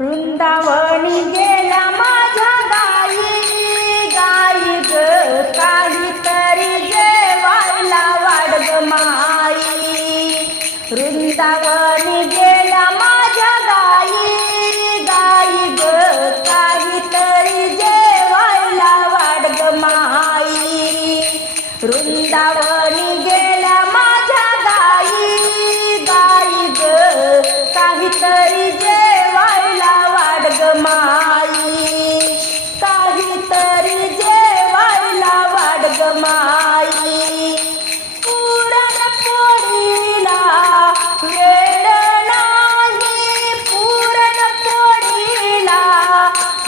वृंदावणी गेला माझ्या गाई. गाई ग काहीतरी जेवायला वाढग माई. वृंदावणी गेला माझ्या गाई. गाई ग काहीतरी जेवायला वाढग माई. वृंदावन माई. काहीतरी जेवायला वाढग माई. पुरणपोळीला वेळ नाही. पुरणपोळीला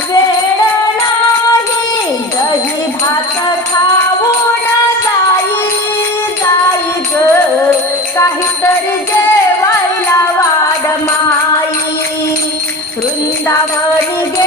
वेळ नाही. दही भात खाऊन जाई जाई ग. काहीतरी जेवायला वाढ माई. ದಾವರಿಗೆ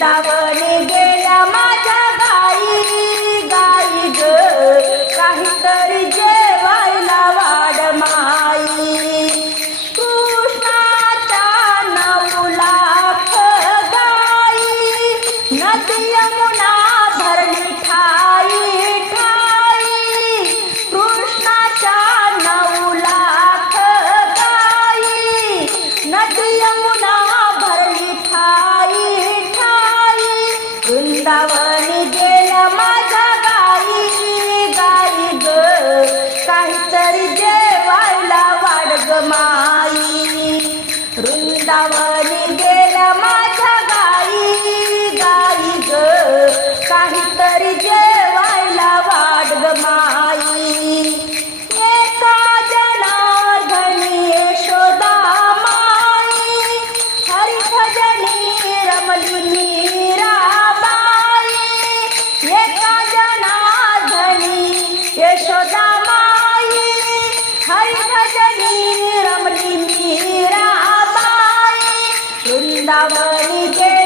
estava Miguel Amado. Hallelujah.